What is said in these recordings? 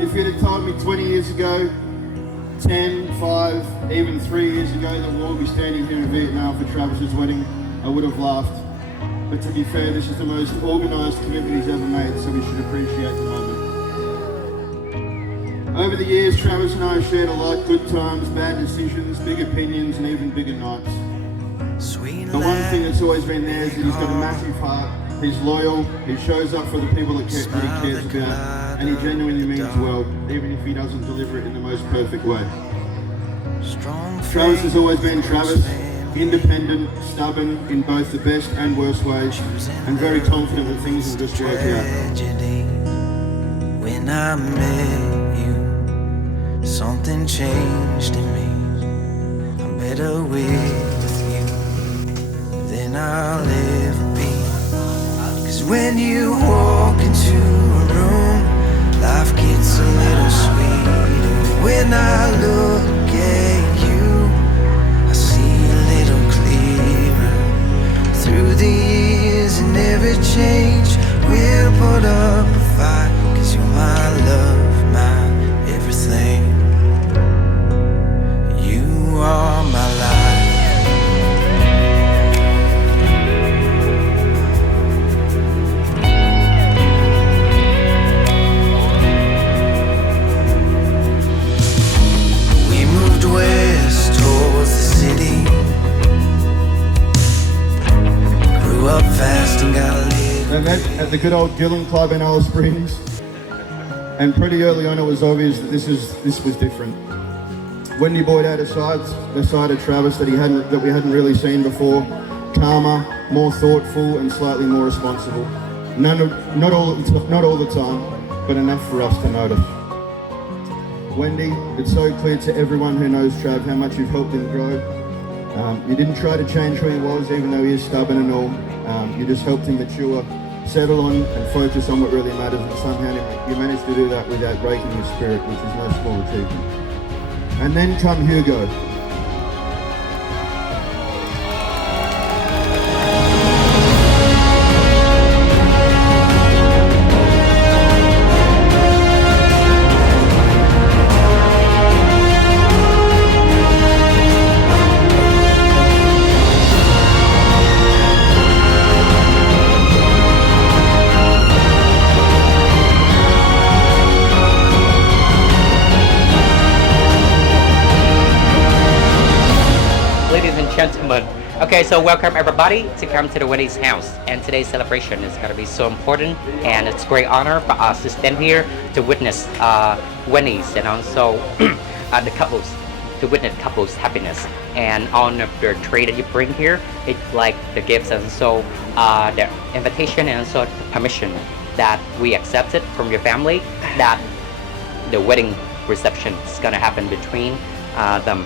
If you'd have told me 20 years ago, 10, 5, even 3 years ago that we'll be standing here in Vietnam for Travis's wedding, I would have laughed. But to be fair, this is the most organised commitment he's ever made, so we should appreciate the moment. Over the years, Travis and I have shared a lot, good times, bad decisions, big opinions, and even bigger nights. The one thing that's always been there is that he's got a massive heart, he's loyal, he shows up for the people that he cares about, and he genuinely means well, even if he doesn't deliver it in the most perfect way. Travis has always been Travis, independent, stubborn in both the best and worst ways, and very confident that things will just work out. When I met you, something changed in me. I'm better with you than I'll ever be. 'Cause when you walk into a room, life gets a little sweeter. When I look at you, I see a little clearer. Through the years and every change, we'll put up a fight. 'Cause you're my love, my everything. You are my life. We moved west towards the city. Grew up fast and got a little. I met at the good old Gillen Club in Alice Springs, and pretty early on it was obvious that this was different. Wendy brought out a side of Travis that we hadn't really seen before, calmer, more thoughtful, and slightly more responsible. Not all the time, but enough for us to notice. Wendy, it's so clear to everyone who knows Trav how much you've helped him grow. You didn't try to change who he was, even though he is stubborn and all. You just helped him mature, settle on and focus on what really matters, and somehow you managed to do that without breaking his spirit, which is no small achievement. And then come Hugo. Gentlemen. Okay, so welcome everybody to come to the Wendy's house, and today's celebration is going to be so important, and it's a great honor for us to stand here to witness Wendy's and also the couples, to witness couples happiness, and on the tree that you bring here, it's like the gifts and so the invitation and also the permission that we accepted from your family that the wedding reception is going to happen between them.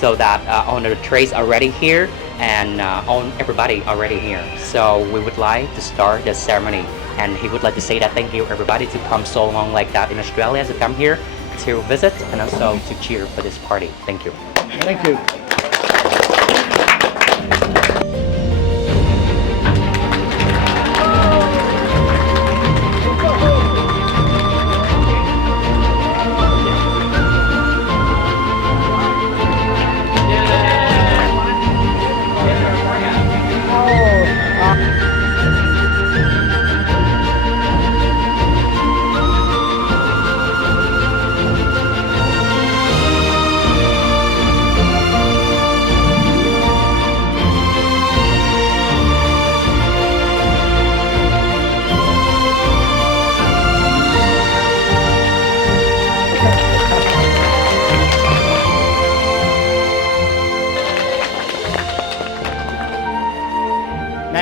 So that all the trays are already here and all everybody already here. So we would like to start the ceremony, and he would like to say that thank you everybody to come so long like that in Australia to come here to visit and also to cheer for this party. Thank you. Thank you.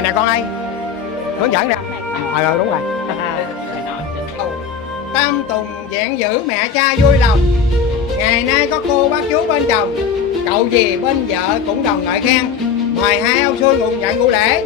Nè con ơi, hướng dẫn nè. Rồi đúng rồi. Tam tùng vẹn giữ mẹ cha vui lòng. Ngày nay có cô bác chú bên chồng, cậu gì bên vợ cũng đồng ngợi khen. Mời hai ông xuôi ngụ nhận ngụ lễ.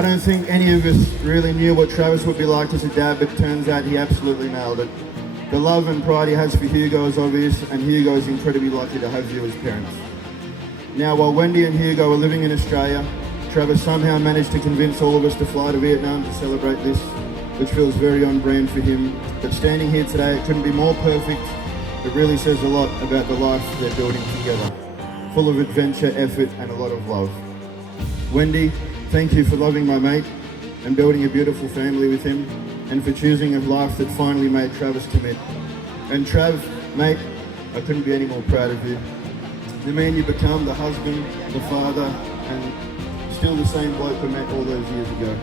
I don't think any of us really knew what Travis would be like as a dad, but turns out he absolutely nailed it. The love and pride he has for Hugo is obvious, and Hugo is incredibly lucky to have you as parents. Now, while Wendy and Hugo are living in Australia, Travis somehow managed to convince all of us to fly to Vietnam to celebrate this, which feels very on brand for him. But standing here today, it couldn't be more perfect. It really says a lot about the life they're building together, full of adventure, effort, and a lot of love. Wendy, thank you for loving my mate and building a beautiful family with him, and for choosing a life that finally made Travis commit. And Trav, mate, I couldn't be any more proud of you. The man you become, the husband, the father, and still the same bloke we met all those years ago.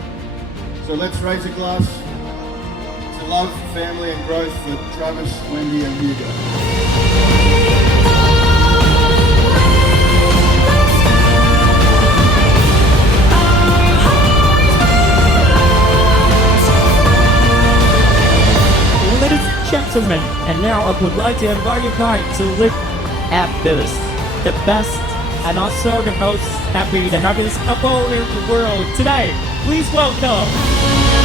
So let's raise a glass to love, family, and growth for Travis, Wendy, and Hugo. Ladies and gentlemen, and now I would like to invite you guys to look at this, the best and also the most happy, the happiest couple in the world today. Please welcome